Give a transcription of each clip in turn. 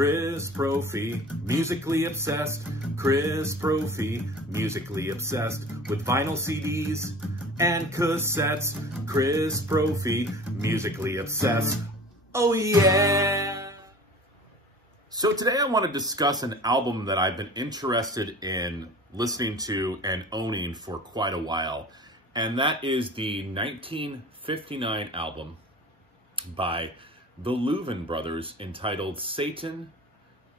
Chris Brophy, musically obsessed. Chris Brophy, musically obsessed with vinyl CDs and cassettes. Chris Brophy, musically obsessed. Oh yeah! So today I want to discuss an album that I've been interested in listening to and owning for quite a while. And that is the 1959 album by the Louvin brothers entitled Satan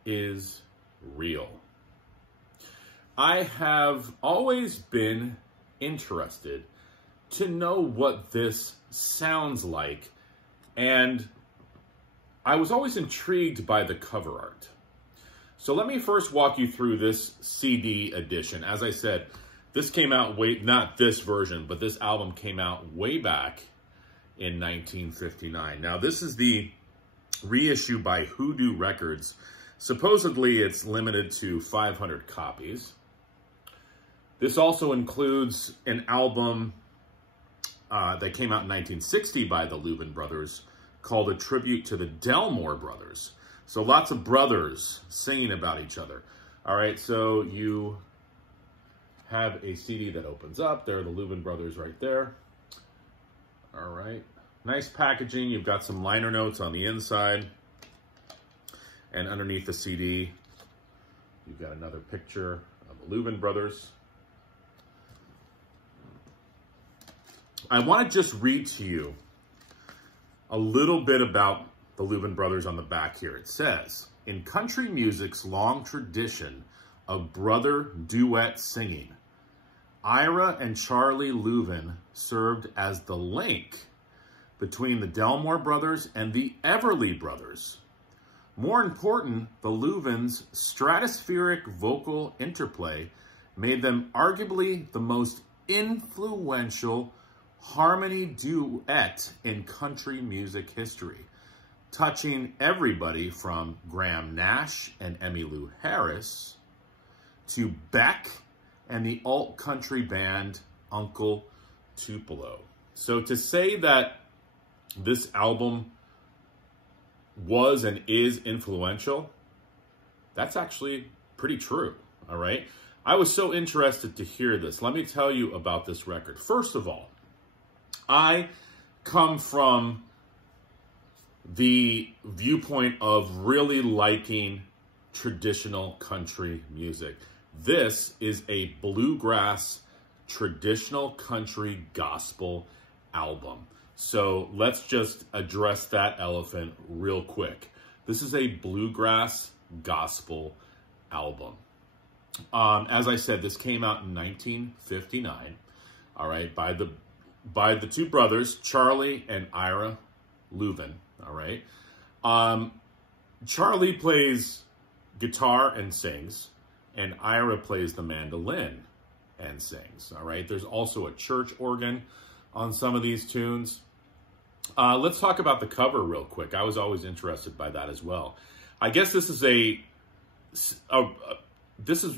is Real. I have always been interested to know what this sounds like, and I was always intrigued by the cover art. So let me first walk you through this CD edition. As I said, this came out not this version, but this album came out way back in 1959. Now, this is the reissue by Hoodoo Records. Supposedly, it's limited to 500 copies. This also includes an album that came out in 1960 by the Louvin brothers called A Tribute to the Delmore Brothers. So lots of brothers singing about each other. All right, so you have a CD that opens up. There are the Louvin brothers right there. All right, nice packaging. You've got some liner notes on the inside. And underneath the CD, you've got another picture of the Louvin brothers. I want to just read to you a little bit about the Louvin brothers on the back here. It says, in country music's long tradition of brother duet singing, Ira and Charlie Louvin served as the link between the Delmore brothers and the Everly brothers. More important, the Louvins' stratospheric vocal interplay made them arguably the most influential harmony duet in country music history, touching everybody from Graham Nash and Emmylou Harris to Beck and the alt country band Uncle Tupelo. So to say that this album was and is influential, that's actually pretty true, all right? I was so interested to hear this. Let me tell you about this record. First of all, I come from the viewpoint of really liking traditional country music. This is a bluegrass traditional country gospel album. So let's just address that elephant real quick. This is a bluegrass gospel album. As I said, this came out in 1959, all right, by the two brothers, Charlie and Ira Louvin, all right. Charlie plays guitar and sings, and Ira plays the mandolin and sings, all right. There's also a church organ on some of these tunes. Let's talk about the cover real quick. I was always interested by that as well. I guess this is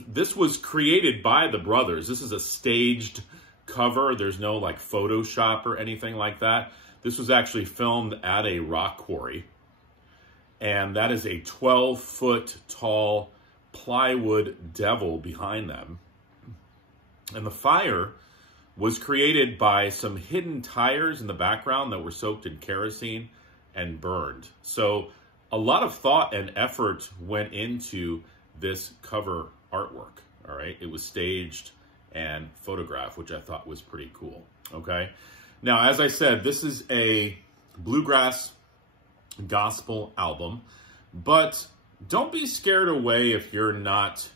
this was created by the brothers. This is a staged cover. There's no like Photoshop or anything like that. This was actually filmed at a rock quarry. And that is a 12-foot tall plywood devil behind them. And the fire was created by some hidden tires in the background that were soaked in kerosene and burned. So a lot of thought and effort went into this cover artwork, all right? It was staged and photographed, which I thought was pretty cool, okay? Now, as I said, this is a bluegrass gospel album, but don't be scared away if you're not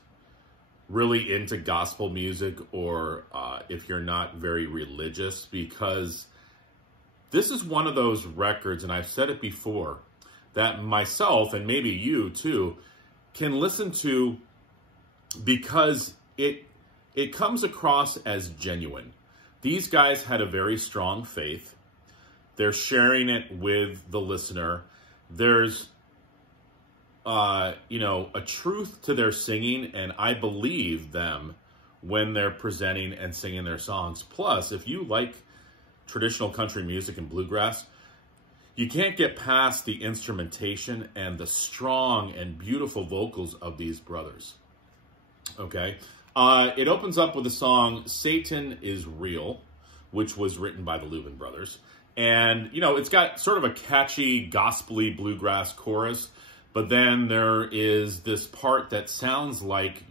really into gospel music or if you're not very religious, because this is one of those records, and I've said it before, that myself, and maybe you too, can listen to because it comes across as genuine. These guys had a very strong faith. They're sharing it with the listener. There's you know, a truth to their singing, and I believe them when they're presenting and singing their songs. Plus, if you like traditional country music and bluegrass, You can't get past the instrumentation and the strong and beautiful vocals of these brothers. Okay? It opens up with the song Satan is Real, which was written by the Louvin brothers. And, you know, it's got sort of a catchy, gospel-y bluegrass chorus, but then there is this part that sounds like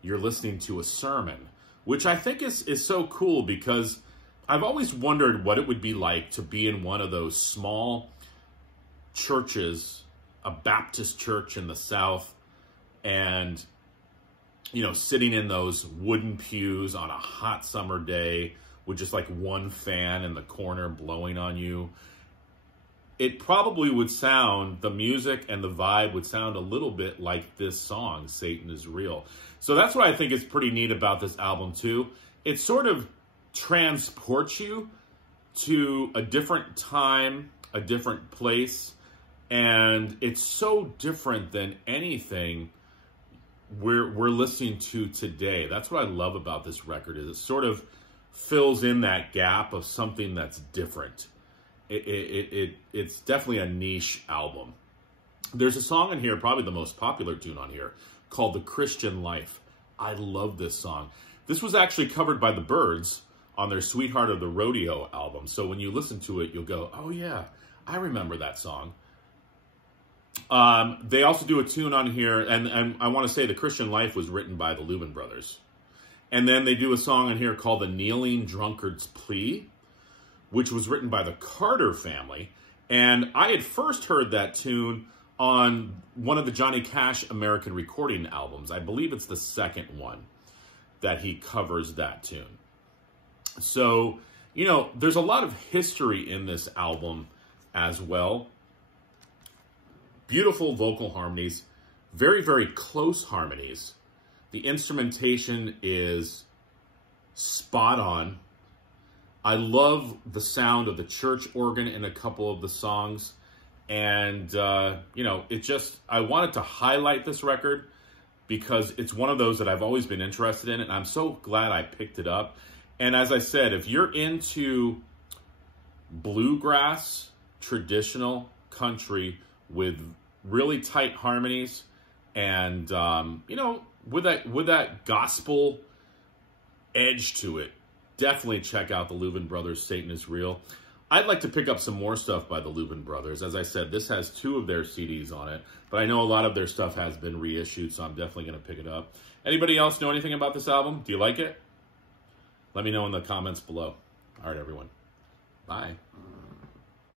you're listening to a sermon, which I think is so cool, because I've always wondered what it would be like to be in one of those small churches, a Baptist church in the South, and, you know, sitting in those wooden pews on a hot summer day with just like one fan in the corner blowing on you. It probably would sound, the music and the vibe would sound a little bit like this song, Satan is Real. So that's what I think is pretty neat about this album too. It sort of transports you to a different time, a different place, and it's so different than anything we're listening to today. That's what I love about this record, is it sort of fills in that gap of something that's different. It's definitely a niche album. There's a song in here, probably the most popular tune on here, called The Christian Life. I love this song. This was actually covered by the Byrds on their Sweetheart of the Rodeo album. So when you listen to it, you'll go, oh yeah, I remember that song. They also do a tune on here, and I want to say The Christian Life was written by the Louvin brothers. And then they do a song on here called The Kneeling Drunkard's Plea, which was written by the Carter family. And I had first heard that tune on one of the Johnny Cash American Recording albums. I believe it's the second one that he covers that tune. So, you know, there's a lot of history in this album as well. Beautiful vocal harmonies, very, very close harmonies. The instrumentation is spot on. I love the sound of the church organ in a couple of the songs. And, you know, I wanted to highlight this record because it's one of those that I've always been interested in, and I'm so glad I picked it up. And as I said, if you're into bluegrass, traditional country with really tight harmonies and, you know, with that gospel edge to it, definitely check out the Louvin brothers' Satan is Real. I'd like to pick up some more stuff by the Louvin brothers. As I said, this has 2 of their CDs on it, but I know a lot of their stuff has been reissued, so I'm definitely going to pick it up. Anybody else know anything about this album? Do you like it? Let me know in the comments below. All right, everyone. Bye.